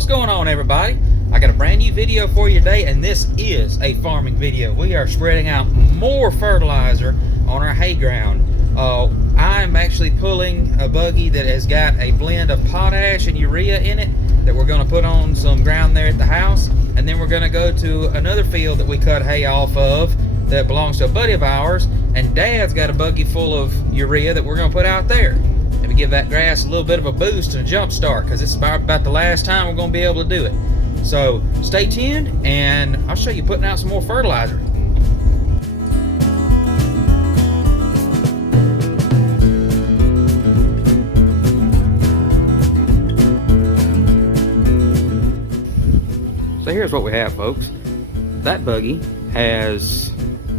What's going on, everybody? I got a brand new video for you today, and this is a farming video. We are spreading out more fertilizer on our hay ground. I'm actually pulling a buggy that has got a blend of potash and urea in it that we're going to put on some ground there at the house, and then we're going to go to another field that we cut hay off of that belongs to a buddy of ours, and Dad's got a buggy full of urea that we're going to put out there. Maybe give that grass a little bit of a boost and a jump start, because it's about the last time we're going to be able to do it. So stay tuned, and I'll show you putting out some more fertilizer. So here's what we have, folks. That buggy has,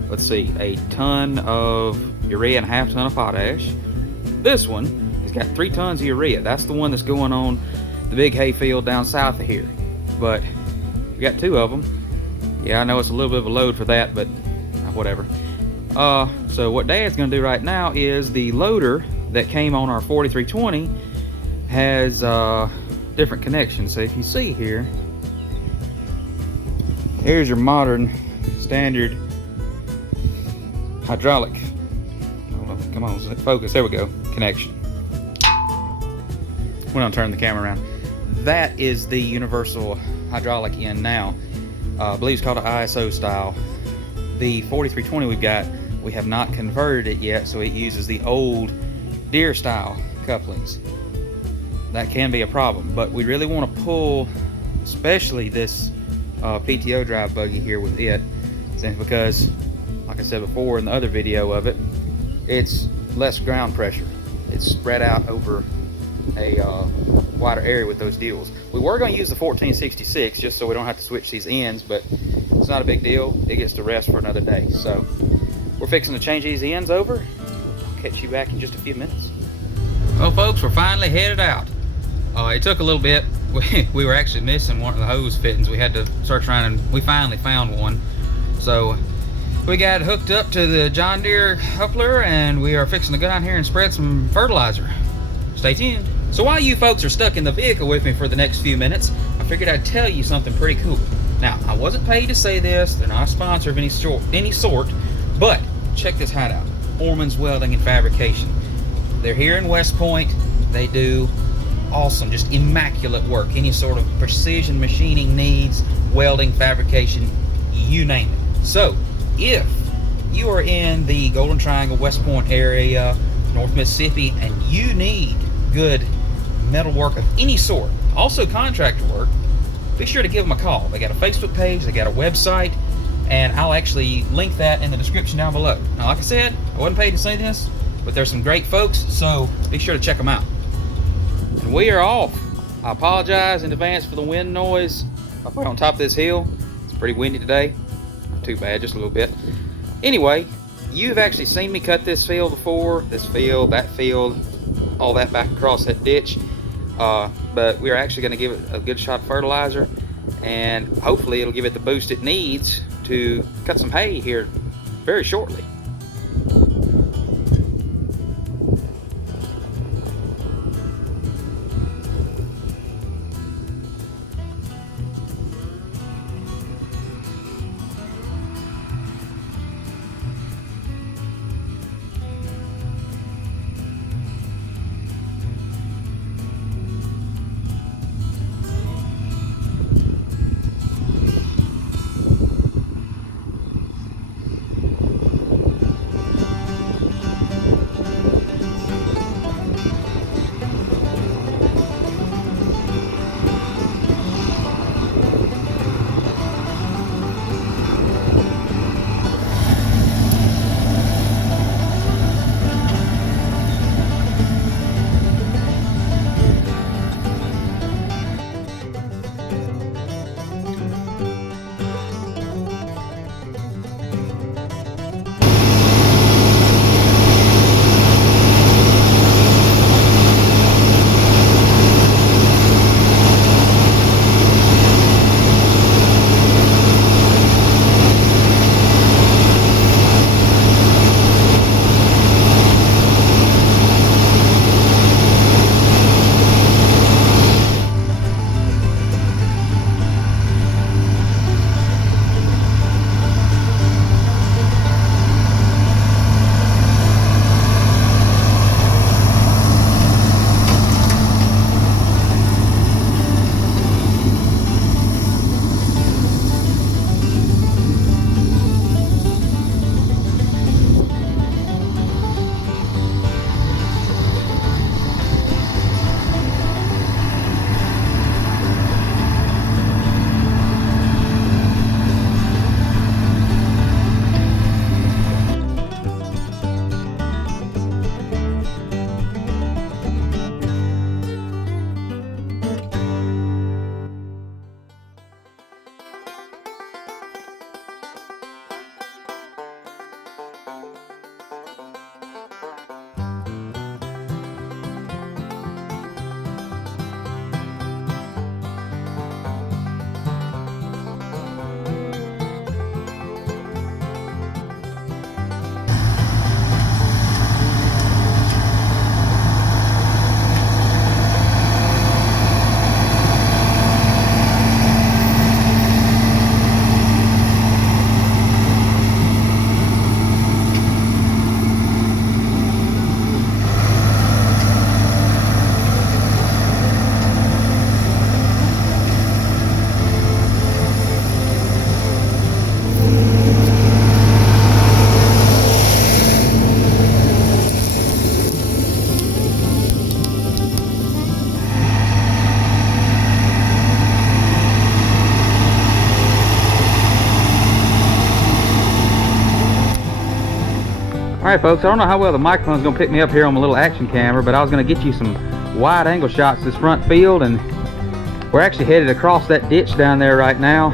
let's see, a ton of urea and a half ton of potash. This one has got 3 tons of urea. That's the one that's going on the big hay field down south of here. But we got 2 of them. Yeah, I know it's a little bit of a load for that, but whatever. So what Dad's gonna do right now is the loader that came on our 4320 has different connections. So if you see here, here's your modern standard hydraulic, come on, focus, there we go, connection. We're gonna turn the camera around. That is the universal hydraulic end now. I believe it's called an ISO style. The 4320 we've got, we have not converted it yet, so it uses the old Deere style couplings. That can be a problem, but we really want to pull, especially this PTO drive buggy here with it, because, like I said before in the other video of it, it's less ground pressure. It's spread out over a wider area with those deals. We were going to use the 1466 just so we don't have to switch these ends, but it's not a big deal. It gets to rest for another day. So we're fixing to change these ends over. I'll catch you back in just a few minutes. Well, folks, we're finally headed out. It took a little bit. We were actually missing one of the hose fittings. We had to search around, and we finally found one. So we got hooked up to the John Deere coupler, and we are fixing to go down here and spread some fertilizer. Stay tuned. So while you folks are stuck in the vehicle with me for the next few minutes, I figured I'd tell you something pretty cool. Now, I wasn't paid to say this. They're not a sponsor of any sort, but check this hat out. Orman's Welding and Fabrication. They're here in West Point. They do awesome, just immaculate work. Any sort of precision machining needs, welding, fabrication, you name it. So if you are in the Golden Triangle, West Point area, North Mississippi, and you need good metal work of any sort, also contractor work, be sure to give them a call. They got a Facebook page, they got a website, and I'll actually link that in the description down below. Now, like I said, I wasn't paid to say this, but there's some great folks, so be sure to check them out. And we are off. I apologize in advance for the wind noise up on top of this hill. It's pretty windy today. Not too bad, just a little bit. Anyway, you've actually seen me cut this field before, this field, that field, all that back across that ditch. But we're actually going to give it a good shot of fertilizer, and hopefully it'll give it the boost it needs to cut some hay here very shortly. Alright folks, I don't know how well the microphone's going to pick me up here on my little action camera, but I was going to get you some wide angle shots of this front field, and we're actually headed across that ditch down there right now,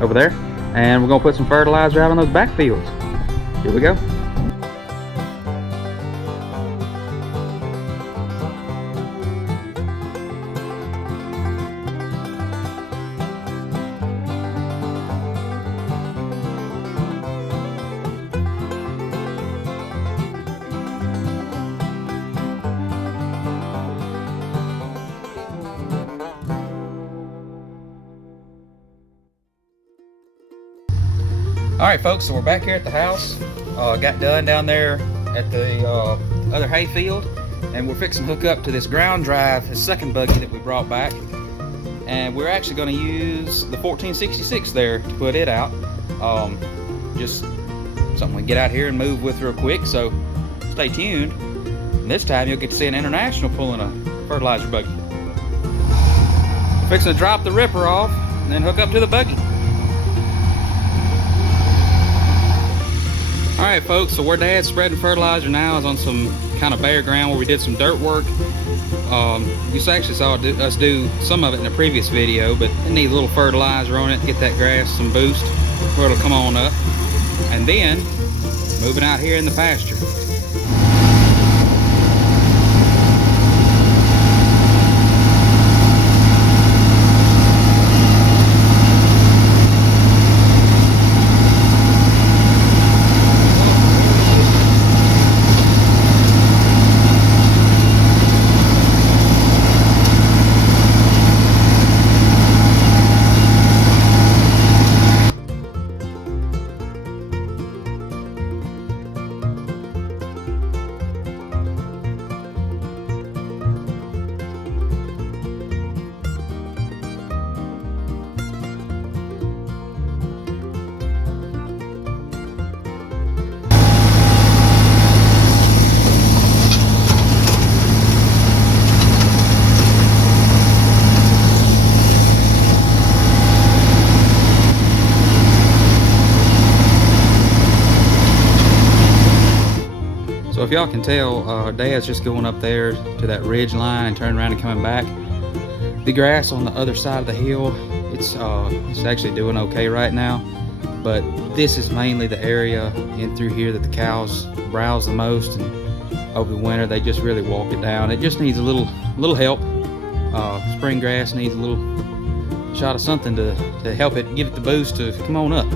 over there, and we're going to put some fertilizer out on those back fields. Here we go. Alright folks, so we're back here at the house. Got done down there at the other hay field, and we're fixing to hook up to this ground drive, his second buggy that we brought back. And we're actually going to use the 1466 there to put it out. Just something we can get out here and move with real quick, so stay tuned. And this time you'll get to see an international pulling a fertilizer buggy. Fixing to drop the ripper off and then hook up to the buggy. Alright folks, so where Dad's spreading fertilizer now is on some kind of bare ground where we did some dirt work. You actually saw us do some of it in the previous video, but it needs a little fertilizer on it to get that grass some boost where it'll come on up. And then, moving out here in the pasture. So if y'all can tell, Dad's just going up there to that ridge line and turning around and coming back. The grass on the other side of the hill, it's actually doing okay right now, but this is mainly the area in through here that the cows browse the most, and over the winter they just really walk it down. It just needs a little help. Spring grass needs a little shot of something to help it, give it the boost to come on up.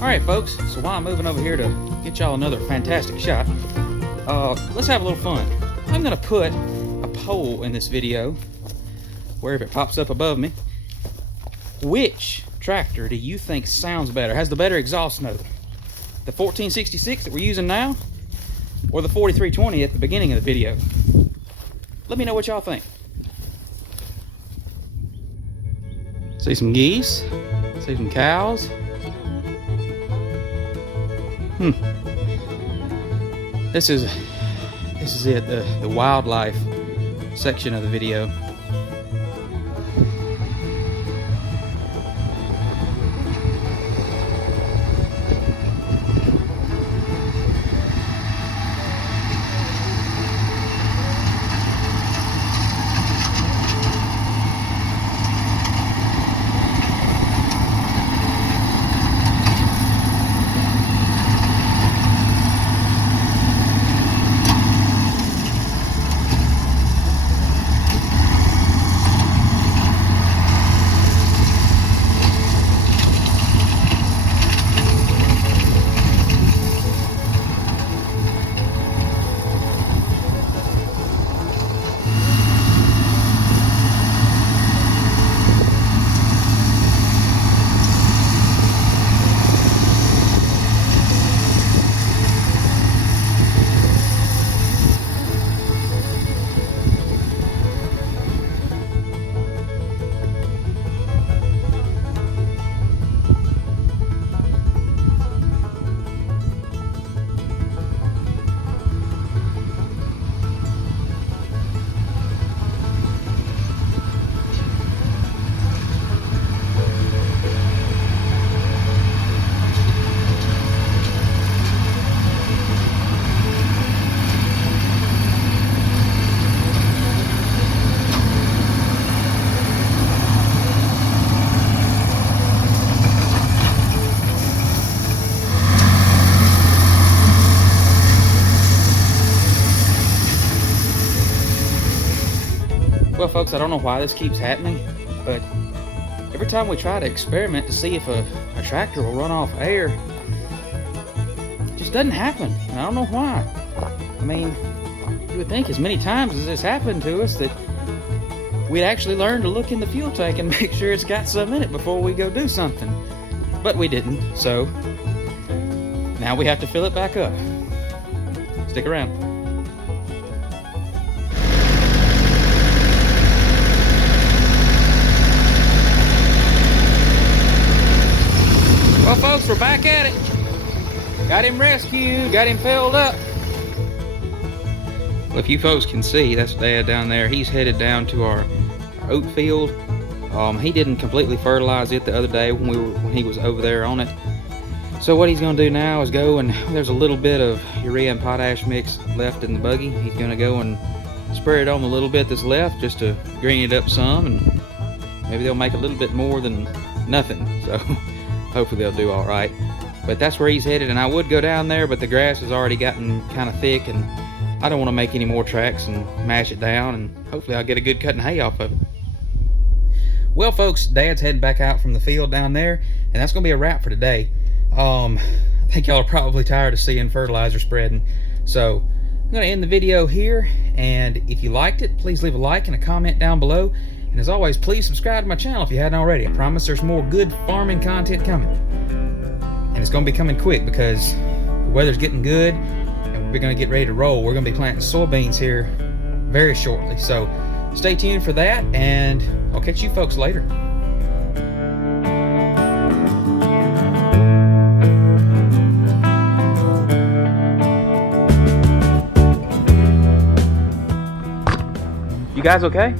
Alright folks, so while I'm moving over here to get y'all another fantastic shot, let's have a little fun. I'm going to put a poll in this video, wherever it pops up above me. Which tractor do you think sounds better, has the better exhaust note? The 1466 that we're using now, or the 4320 at the beginning of the video? Let me know what y'all think. See some geese, see some cows. This is it, the wildlife section of the video. folks, I don't know why this keeps happening, but every time we try to experiment to see if a tractor will run off air, it just doesn't happen. And I don't know why. I mean, you would think as many times as this happened to us that we'd actually learn to look in the fuel tank and make sure it's got some in it before we go do something. But we didn't, so now we have to fill it back up. Stick around. Well, folks, we're back at it. Got him rescued, got him filled up. Well, if you folks can see, that's Dad down there. He's headed down to our oat field. He didn't completely fertilize it the other day when he was over there on it. So what he's gonna do now is go, and there's a little bit of urea and potash mix left in the buggy. He's gonna go and spray it on the little bit that's left just to green it up some, and maybe they'll make a little bit more than nothing. So hopefully they'll do all right. But that's where he's headed, and I would go down there, but the grass has already gotten kind of thick, and I don't want to make any more tracks and mash it down, and hopefully I'll get a good cutting hay off of it. Well, folks, Dad's heading back out from the field down there, and that's going to be a wrap for today. I think y'all are probably tired of seeing fertilizer spreading, so I'm going to end the video here, and if you liked it, please leave a like and a comment down below. And as always, please subscribe to my channel if you hadn't already. I promise there's more good farming content coming. And it's going to be coming quick because the weather's getting good and we're going to get ready to roll. We're going to be planting soybeans here very shortly. So stay tuned for that, and I'll catch you folks later. You guys okay?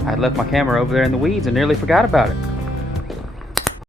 I had left my camera over there in the weeds and nearly forgot about it.